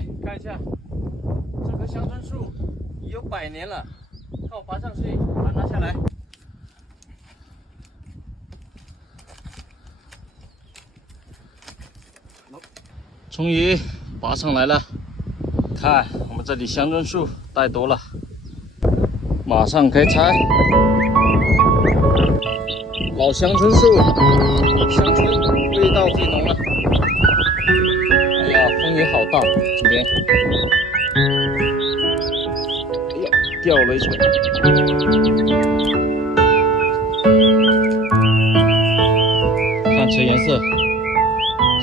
来看一下，这棵香椿树已有100年了，看我爬上去，把它拿下来。终于爬上来了，看我们这里香椿树太多了，马上可以采。老香椿树，香椿味道最浓了。哎呀，风也好大，这边，哎呀，掉了一锤。看这颜色，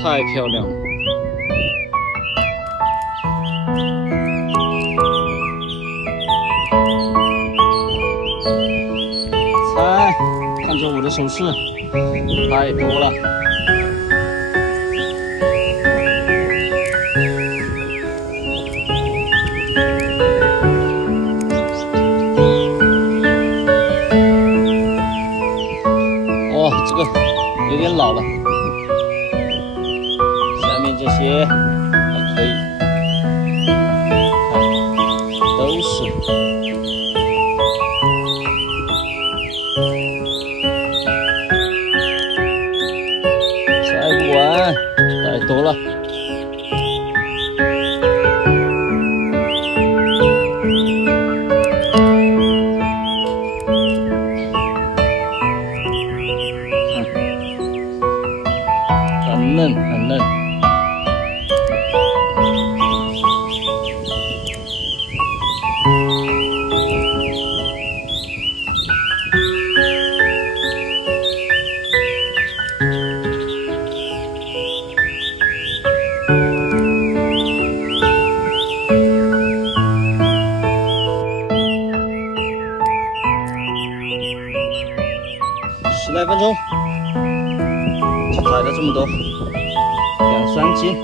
太漂亮了。采，看着我的手势，太多了。哇，这个有点老了，下面这些还可以，看都是。采不完，太多了。很嫩，很嫩。10来分钟，就采了这么多，2、3斤。